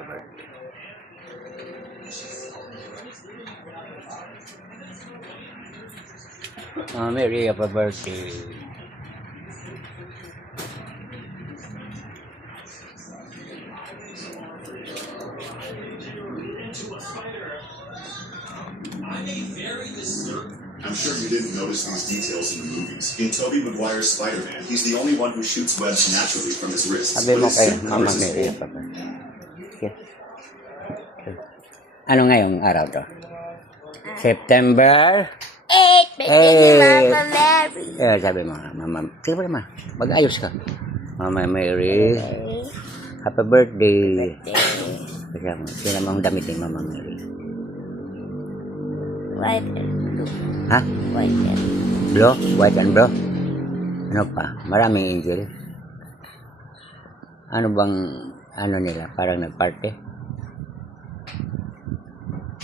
happy birthday. Mama Mary, happy birthday. I'm sure you didn't notice these details in the movies. In Tobey Maguire's Spider-Man, he's the only one who shoots webs naturally from his wrists. Sabi But mo his kay suit Mama covers his Mary, whole- happy birthday. Okay. Ano ngayong araw to? September 8, Mama Mary. sabi mo, Mama, sige pa naman, mag-ayos ka. Mama Mary, happy birthday. Kasi mo, sino namang damit ni Mama Mary? White and blue. Ha? White and Blue? White and blue? Ano pa? Maraming angel. Ano bang, ano nila? Parang nagparty?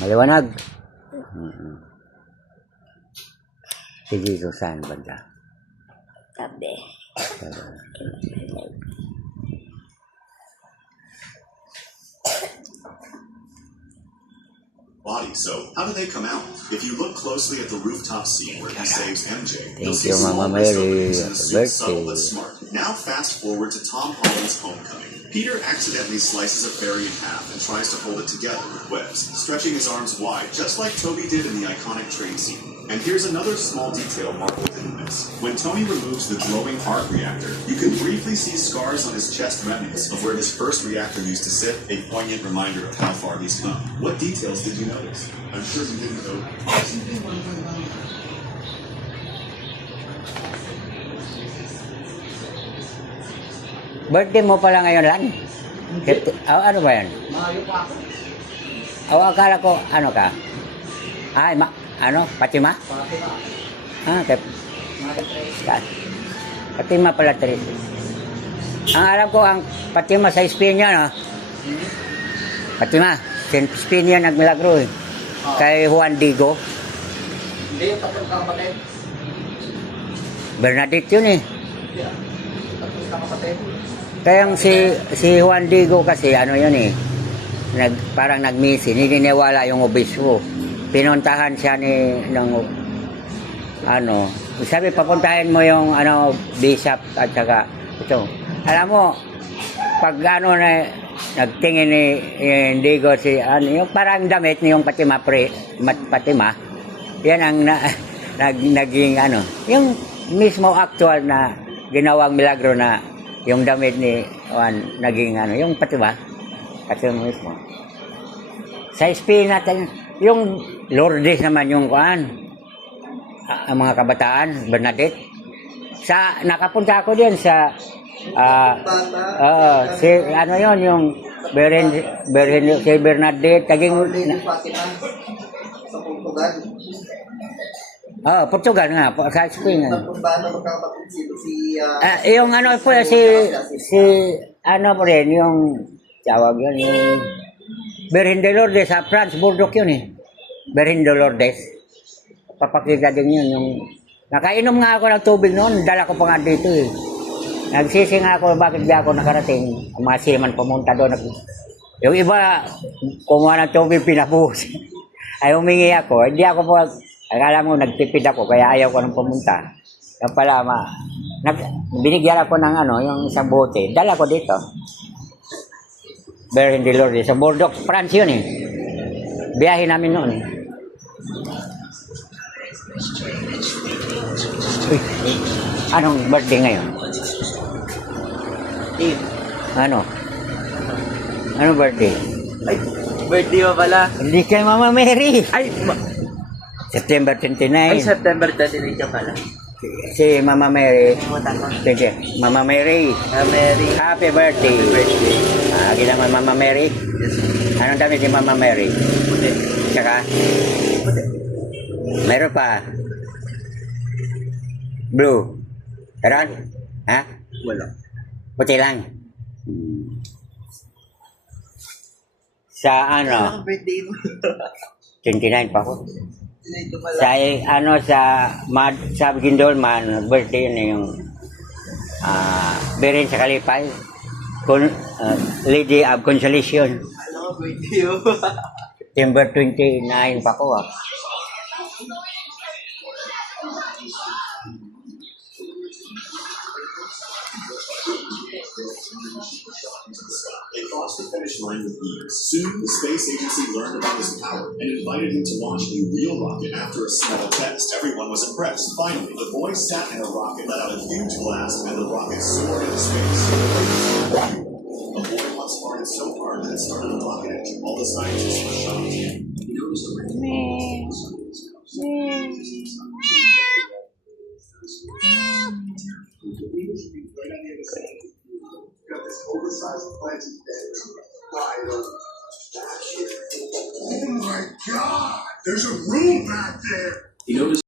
Maliwanag? Si Jesus saan banda? tabi. body. So, how do they come out? If you look closely at the rooftop scene where he saves MJ, you'll Thank see you, small Mama wrist Mary. openings in the Happy suit, subtle birthday. but smart. Now fast forward to Tom Holland's Homecoming. Peter accidentally slices a fairy in half and tries to hold it together with webs, stretching his arms wide, just like Toby did in the iconic train scene. And here's another small detail Marvel didn't miss. When Tony removes the glowing heart reactor, you can briefly see scars on his chest retinas of where his first reactor used to sit, a poignant reminder of how far he's come. What details did you notice? I'm sure you didn't know. Birthday mo pala ngayon lang? Ano ba yan? Akala ko, ano ka? Ay, Fatima? Fatima pala, Tris. Ang alam ko, ang Fatima sa Spain yan, no? Fatima, sa Spain yan nagmilagro eh. Kay Juan Diego. Hindi, yung tatlong kapatid. Bernadette yun eh. Tatlong kapatid. Kaya si Juan Diego kasi, ano yun eh, parang nag-missing, niniwala yung obispo. Pinuntahan siya ng sabi, papuntahin mo yung bishop at saka ito. Alam mo, pag nagtingin ni Diego yung parang damit ni yung Fatima, yan ang naging yung mismo actual na ginawang milagro na yung damit ni Juan naging yung Fatima kasi mismo. Sa Spain natin, yung Lourdes naman yung ang mga kabataan, Bernadette. Nakapunta ako din sa si yung si Bernadette naging Sa Portugal. Portugal nga, sa Spain nga. Paano magkakapatid si Yung po po rin, yung tawag yun, yung Virgen de Lourdes sa France, Bordeaux yun eh. Virgen de Lourdes. Papakita din yun, yung nakainom nga ako ng tubig noon, dala ko pa nga dito eh. Nagsisi nga ako, bakit di ako nakarating? Ang mga siman pumunta doon. Yung iba, kumuha ng tubig, pinabuhos. Ay humingi ako, hindi ako po, akala mo nagtipid ako, kaya ayaw ko nang pumunta. Kaya pala, binigyan ako ng yung isang bote. Dala ko dito. Virgen de Lourdes. Sa Bordeaux, France yun eh. Biyahe namin noon eh. Uy, anong birthday ngayon? Anong birthday? Ay, birthday mo pala. Hindi kay Mama Mary. Ay, September 29. September 29 ka pala. Si Mama Mary. Matama. Sige, Mama Mary. Mary. Happy birthday. Happy birthday. Ginaman Mama Mary. Yes. Anong damit ni Mama Mary? Puti. Tsaka, Puti. meron pa. Blue. Meron? Ha? Wala. Puti lang. Sa Ang birthday mo. 29 pa ako. Dito pala. Sa Gindolman, birthday yun yung Beren sa Kalipay. Lady of Consolation. birthday yun. September 29 pa ko ah. They crossed the finish line with ease. Soon, the space agency learned about his power and invited him to launch a real rocket after a small test. Everyone was impressed. Finally, the boy sat in a rocket, let out a huge blast, and the rocket soared into space. The boy once farted so hard that it started a rocket engine. All the scientists were shocked. He noticed a got this oversized planting bed right up back here. Oh my God! There's a room back there! He noticed